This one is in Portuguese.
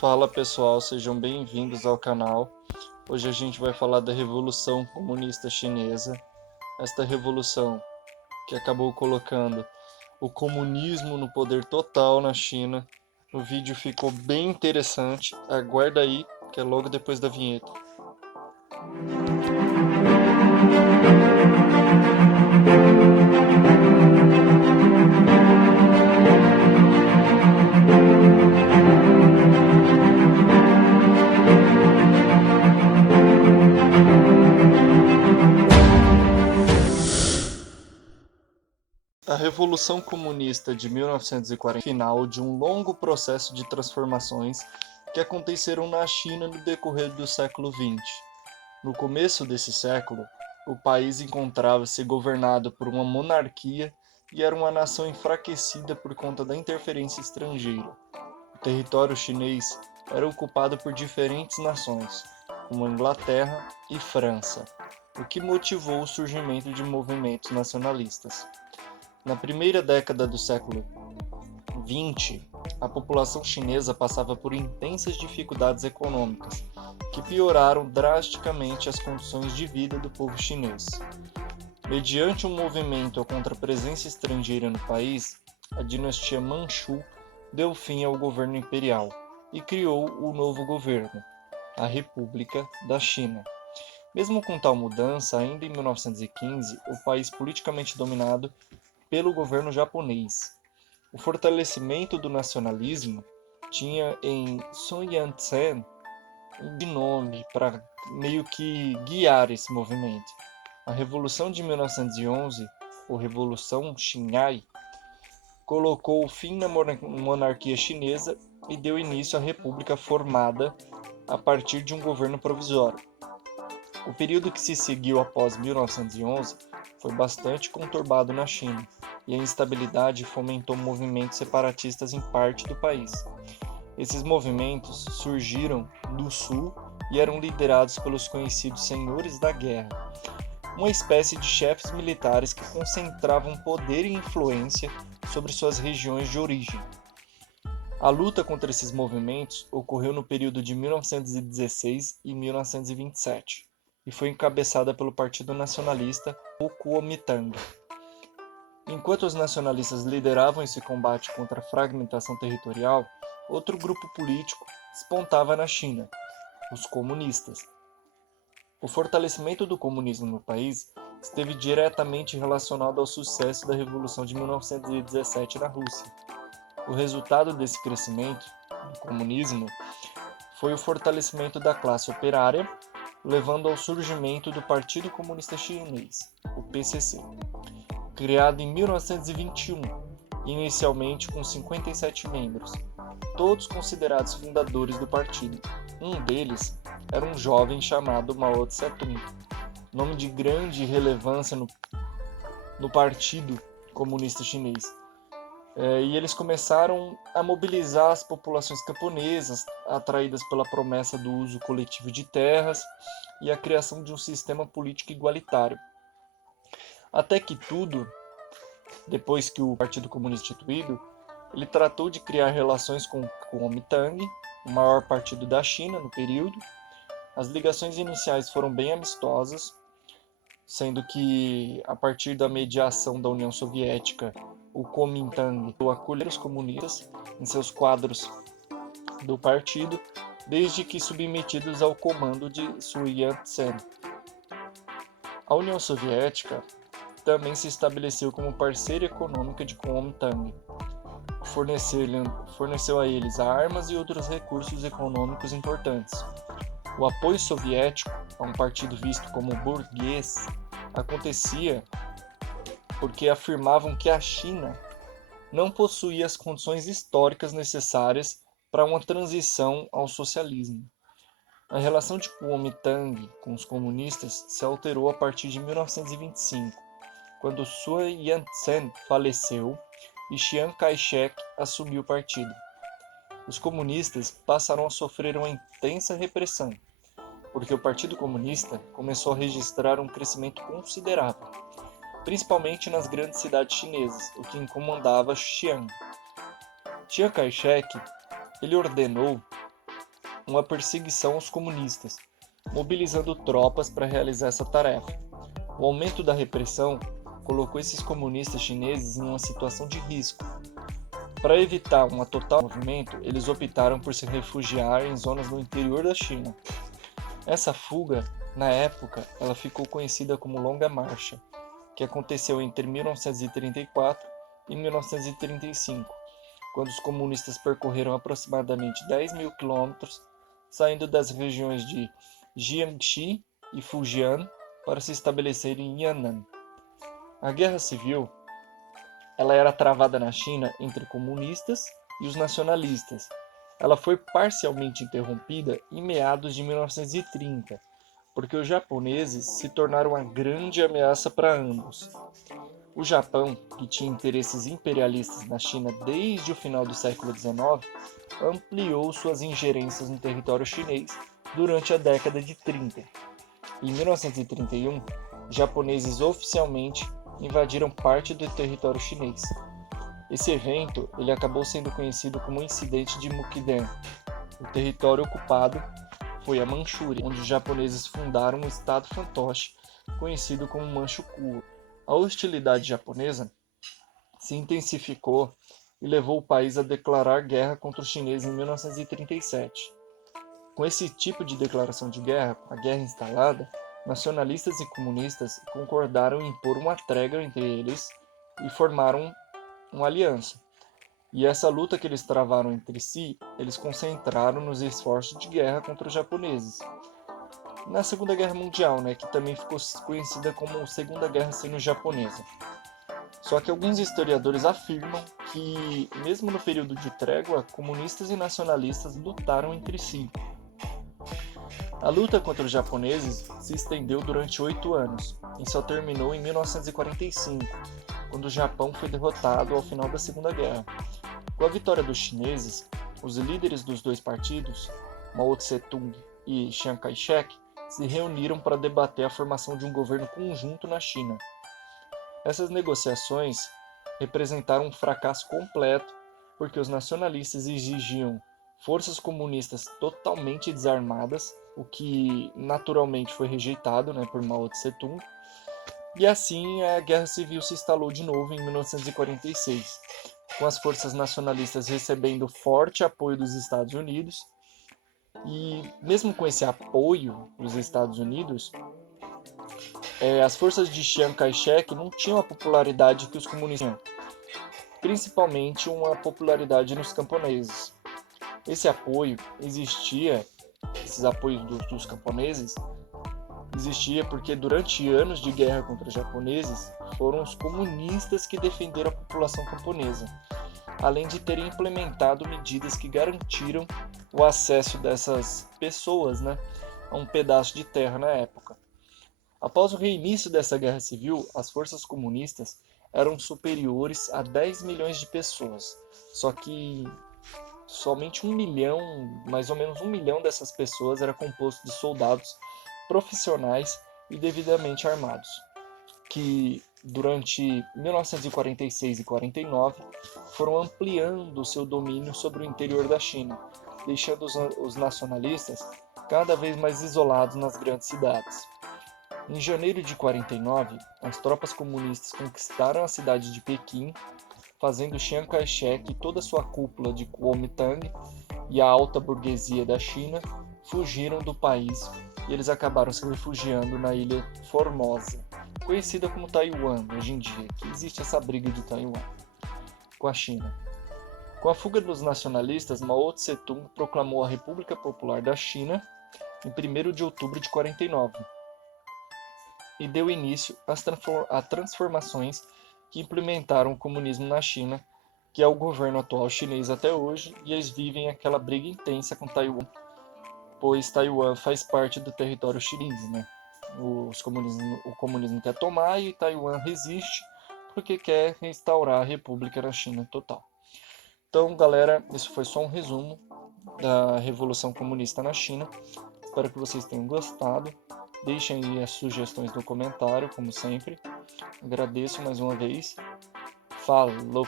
Fala pessoal, sejam bem-vindos ao canal. Hoje a gente vai falar da Revolução Comunista Chinesa. Esta revolução que acabou colocando o comunismo no poder total na China. O vídeo ficou bem interessante, aguarda aí que é logo depois da vinheta. A Revolução Comunista de 1940 foi o final de um longo processo de transformações que aconteceram na China no decorrer do século XX. No começo desse século, o país encontrava-se governado por uma monarquia e era uma nação enfraquecida por conta da interferência estrangeira. O território chinês era ocupado por diferentes nações, como Inglaterra e França, o que motivou o surgimento de movimentos nacionalistas. Na primeira década do século XX, a população chinesa passava por intensas dificuldades econômicas, que pioraram drasticamente as condições de vida do povo chinês. Mediante um movimento contra a presença estrangeira no país, a dinastia Manchu deu fim ao governo imperial e criou o novo governo, a República da China. Mesmo com tal mudança, ainda em 1915, o país politicamente dominado pelo governo japonês. O fortalecimento do nacionalismo tinha em Sun Yat-sen de nome para meio que guiar esse movimento. A Revolução de 1911, ou Revolução Xinhai, colocou fim na monarquia chinesa e deu início à república formada a partir de um governo provisório. O período que se seguiu após 1911 foi bastante conturbado na China, e a instabilidade fomentou movimentos separatistas em parte do país. Esses movimentos surgiram do sul e eram liderados pelos conhecidos senhores da guerra, uma espécie de chefes militares que concentravam poder e influência sobre suas regiões de origem. A luta contra esses movimentos ocorreu no período de 1916 e 1927 e foi encabeçada pelo Partido Nacionalista, o Kuomintang. Enquanto os nacionalistas lideravam esse combate contra a fragmentação territorial, outro grupo político despontava na China, os comunistas. O fortalecimento do comunismo no país esteve diretamente relacionado ao sucesso da Revolução de 1917 na Rússia. O resultado desse crescimento do comunismo foi o fortalecimento da classe operária, levando ao surgimento do Partido Comunista Chinês, o PCC. Criado em 1921, inicialmente com 57 membros, todos considerados fundadores do partido. Um deles era um jovem chamado Mao Tse-tung, nome de grande relevância no Partido Comunista Chinês. E eles começaram a mobilizar as populações camponesas, atraídas pela promessa do uso coletivo de terras e a criação de um sistema político igualitário. Até que tudo, depois que o Partido Comunista instituído, ele tratou de criar relações com o Kuomintang, o maior partido da China no período. As ligações iniciais foram bem amistosas, sendo que, a partir da mediação da União Soviética, o Kuomintang acolheu os comunistas em seus quadros do partido, desde que submetidos ao comando de Sun Yat-sen. A União Soviética também se estabeleceu como parceira econômica de Kuomintang, forneceu a eles armas e outros recursos econômicos importantes. O apoio soviético a um partido visto como burguês acontecia porque afirmavam que a China não possuía as condições históricas necessárias para uma transição ao socialismo. A relação de Kuomintang com os comunistas se alterou a partir de 1925, quando Sun Yat-sen faleceu e Chiang Kai-shek assumiu o partido. Os comunistas passaram a sofrer uma intensa repressão, porque o Partido Comunista começou a registrar um crescimento considerável, principalmente nas grandes cidades chinesas, o que incomodava Chiang. Chiang Kai-shek ele ordenou uma perseguição aos comunistas, mobilizando tropas para realizar essa tarefa. O aumento da repressão colocou esses comunistas chineses em uma situação de risco. Para evitar um total movimento, eles optaram por se refugiar em zonas no interior da China. Essa fuga, na época, ela ficou conhecida como Longa Marcha, que aconteceu entre 1934 e 1935, quando os comunistas percorreram aproximadamente 10.000 quilômetros, saindo das regiões de Jiangxi e Fujian para se estabelecer em Yan'an. A Guerra Civil ela era travada na China entre comunistas e os nacionalistas. Ela foi parcialmente interrompida em meados de 1930, porque os japoneses se tornaram uma grande ameaça para ambos. O Japão, que tinha interesses imperialistas na China desde o final do século XIX, ampliou suas ingerências no território chinês durante a década de 30. Em 1931, japoneses oficialmente invadiram parte do território chinês. Esse evento ele acabou sendo conhecido como o Incidente de Mukden. O território ocupado foi a Manchúria, onde os japoneses fundaram um estado fantoche conhecido como Manchukuo. A hostilidade japonesa se intensificou e levou o país a declarar guerra contra os chineses em 1937. Com esse tipo de declaração de guerra, a guerra instalada, nacionalistas e comunistas concordaram em impor uma trégua entre eles e formaram uma aliança. E essa luta que eles travaram entre si, eles concentraram nos esforços de guerra contra os japoneses. Na Segunda Guerra Mundial, que também ficou conhecida como Segunda Guerra Sino-Japonesa. Só que alguns historiadores afirmam que, mesmo no período de trégua, comunistas e nacionalistas lutaram entre si. A luta contra os japoneses se estendeu durante 8 anos e só terminou em 1945, quando o Japão foi derrotado ao final da Segunda Guerra. Com a vitória dos chineses, os líderes dos dois partidos, Mao Tse-tung e Chiang Kai-shek, se reuniram para debater a formação de um governo conjunto na China. Essas negociações representaram um fracasso completo, porque os nacionalistas exigiam forças comunistas totalmente desarmadas, o que naturalmente foi rejeitado por Mao Tse-tung, e assim a Guerra Civil se instalou de novo em 1946, com as forças nacionalistas recebendo forte apoio dos Estados Unidos. E mesmo com esse apoio dos Estados Unidos, as forças de Chiang Kai-shek não tinham a popularidade que os comunistas tinham, principalmente uma popularidade nos camponeses. Esse apoio existia, esses apoios dos camponeses, existia porque durante anos de guerra contra os japoneses, foram os comunistas que defenderam a população camponesa, além de terem implementado medidas que garantiram o acesso dessas pessoas a um pedaço de terra na época. Após o reinício dessa guerra civil, as forças comunistas eram superiores a 10 milhões de pessoas, só que somente 1 milhão, mais ou menos 1 milhão dessas pessoas era composto de soldados profissionais e devidamente armados, que durante 1946 e 49 foram ampliando seu domínio sobre o interior da China, deixando os nacionalistas cada vez mais isolados nas grandes cidades. Em janeiro de 49, as tropas comunistas conquistaram a cidade de Pequim, fazendo Chiang Kai-shek e toda a sua cúpula de Kuomintang e a alta burguesia da China fugiram do país e eles acabaram se refugiando na ilha Formosa, conhecida como Taiwan hoje em dia, que existe essa briga de Taiwan com a China. Com a fuga dos nacionalistas, Mao Tse-tung proclamou a República Popular da China em 1º de outubro de 49 e deu início a transformações que implementaram o comunismo na China, que é o governo atual chinês até hoje, e eles vivem aquela briga intensa com Taiwan, pois Taiwan faz parte do território chinês, O comunismo quer tomar e Taiwan resiste porque quer restaurar a república na China total. Então, galera, isso foi só um resumo da Revolução Comunista na China. Espero que vocês tenham gostado. Deixem aí as sugestões no comentário, como sempre. Agradeço mais uma vez. Falou!